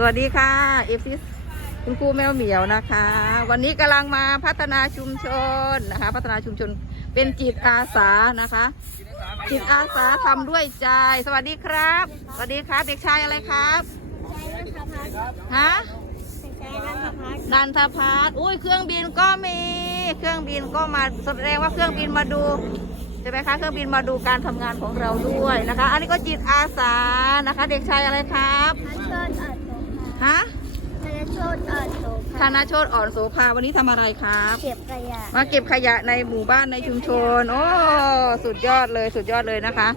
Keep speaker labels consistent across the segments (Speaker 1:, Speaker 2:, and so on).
Speaker 1: สวัสดีค่ะเอฟซีคุณครูแมวเหมียวนะคะ วันนี้กำลังมาพัฒนาชุมชนนะคะ พัฒนาชุมชนเป็นจิตอาสานะคะ จิตอาสาทำด้วยใจ สวัสดีครับ สวัสดีครับ เด็กชายอะไรครับฮะนันทพัฒน์อุ้ยเครื่องบินก็มี เครื่องบินก็มาแสดงว่าเครื่องบินมาดูใช่ไหมคะเครื่องบินมาดูการทำงานของเราด้วยนะคะ อันนี้ก็จิตอาสานะคะ เด็กชายอะไรครับ ฮะธนาโชตอ่อนโสภาวันนี้ทำอะไรครับ
Speaker 2: เก็บขยะ
Speaker 1: มาเก็บขยะในหมู่บ้านในชุมชน โอ้ สุดยอดเลย สุดยอดเลยนะคะ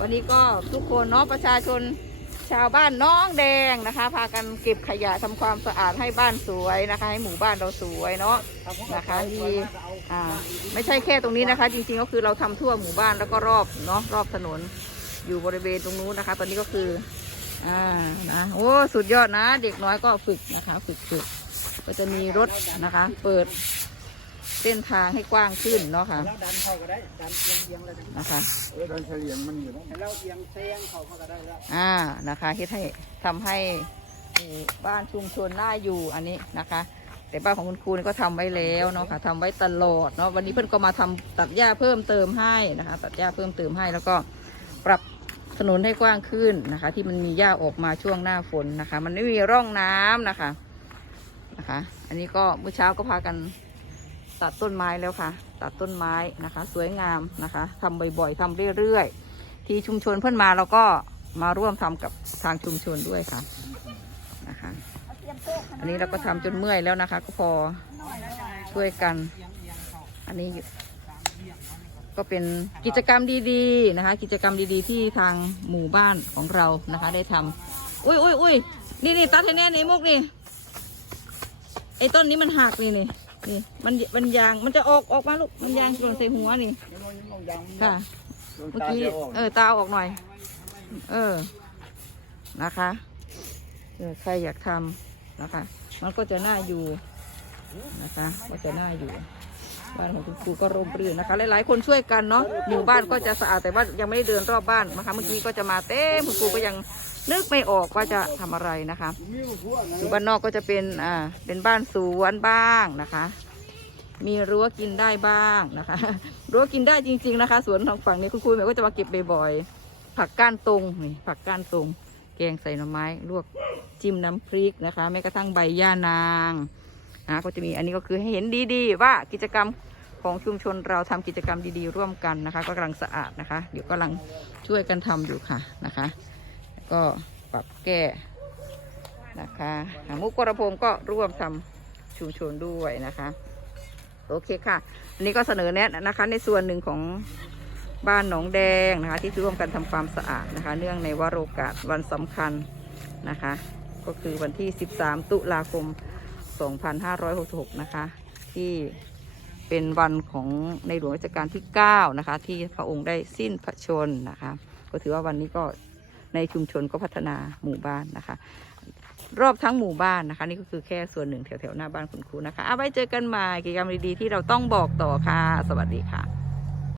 Speaker 1: วันนี้ก็ทุกคนเนาะประชาชนชาวบ้านน้องแดงนะคะ พากันเก็บขยะทำความสะอาดให้บ้านสวยนะคะ ให้หมู่บ้านเราสวยเนาะนะคะที่อ่าไม่ใช่แค่ตรงนี้นะคะ จริงๆก็คือเราทำทั่วหมู่บ้านแล้วก็รอบเนาะรอบถนนอยู่บริเวณตรงนู้นนะคะ ตอนนี้ก็คือ อ่านะโอ้สุดยอดนะ เด็กน้อยก็ฝึกนะคะ ฝึกฝึกก็จะมีรถนะคะ เปิดเส้นทางให้กว้างขึ้นเนาะค่ะ
Speaker 3: แล้วดันเข้าก็ได้ดันเอียงเอียงเลย
Speaker 1: นะคะ
Speaker 3: เออดันเฉลียงมันอยู่แล้วเราเอียงเตียงเข้าก็ได้แล้ว
Speaker 1: อ่านะคะเฮ็ดให้ทำให้หมู่บ้านชุมชนน่าอยู่อันนี้นะคะ แต่บ้านของคุณครูนี่ก็ทำไว้แล้วเนาะค่ะทำไว้ตลอดเนาะวันนี้เพื่อนก็มาทำตัดหญ้าเพิ่มเติมให้นะคะ ตัดหญ้าเพิ่มเติมให้แล้วก็ปรับถ นนให้กว้างขึ้นนะคะ ที่มันมีหญ้าออกมาช่วงหน้าฝนนะคะ มันไม่มีร่องน้ำนะคะนะคะ อันนี้ก็เมื่อเช้าก็พากันตัดต้นไม้แล้วค่ะ ตัดต้นไม้นะคะ สวยงามนะคะทำบ่อยๆทำเรื่อยๆ ที่ชุมชนเพื่อนมาเราก็มาร่วมทำกับทางชุมชนด้วยค่ะนะคะ อันนี้เราก็ทำจนเมื่อยแล้วนะคะ ก็พอช่วยกัน อันนี้ ก็เป็นกิจกรรมดีๆนะคะ กิจกรรมดีๆ ที่ทางหมู่บ้านของเรานะคะ ได้ทำอุ้ยอุ้ยอุ้ยนี่นี่ตัดให้แน่นี่มุกนี่ไอ้ต้นนี้มันหักนี่นี่นี่มันมันยางมันจะออกออกมาลูกมันยางหล่นใส่หัวนี่ค่ะเมื่อกี้
Speaker 3: เออ
Speaker 1: ตาอาออกหน่อย เออนะคะเออใครอยากทำนะคะ มันก็จะน่าอยู่นะคะ ก็จะน่าอยู่ บ้านของคุณครูก็ร่มรื่นนะคะหลายๆคนช่วยกันเนาะหมู่บ้านก็จะสะอาดแต่ว่ายังไม่ได้เดินรอบบ้านนะคะเมื่อกี้ก็จะมาเต็มคุณครูก็ยังนึกไม่ออกว่าจะทำอะไรนะคะ
Speaker 3: มีลูกพวกนะ
Speaker 1: อยู่บ้านนอกก็จะเป็นอ่าเป็นบ้านสวนบ้างนะคะ มีรั้วกินได้บ้างนะคะรั้วกินได้จริง ๆนะคะ สวนทางฝั่งนี้คุณครูแม่ก็จะมาเก็บบ่อยๆผักก้านตรงนี่ผักก้านตรง แกงใส่หน่อไม้ลวกจิ้มน้ำพริกนะคะแม้กระทั่งใบย่านาง นะก็จะมีอันนี้ก็คือให้เห็นดีๆ ว่ากิจกรรมของชุมชนเราทำกิจกรรมดีๆ ร่วมกันนะคะ ก็กำลังสะอาดนะคะ เดี๋ยวกำลังช่วยกันทำอยู่ค่ะนะคะ ก็ปรับแก้นะคะหามุกกระพงก็ร่วมทำชุมชนด้วยนะคะโอเคค่ะ อันนี้ก็เสนอแนะนะคะ ในส่วนหนึ่งของบ้านหนองแดงนะคะ ที่ร่วมกันทำความสะอาดนะคะ เนื่องในวโรกาสวันสำคัญนะคะ ก็คือวันที่ 13 ตุลาคม 2566 นะคะ ที่เป็นวันของในหลวงรัชกาลที่ 9 นะคะ ที่พระองค์ได้สิ้นพระชนม์นะคะ ก็ถือว่าวันนี้ก็ในชุมชนก็พัฒนาหมู่บ้านนะคะ รอบทั้งหมู่บ้านนะคะ นี่ก็คือแค่ส่วนหนึ่งแถวๆหน้าบ้านคุณครูนะคะเอาไว้เจอกันใหม่กิจกรรมดีๆที่เราต้องบอกต่อค่ะ สวัสดีค่ะ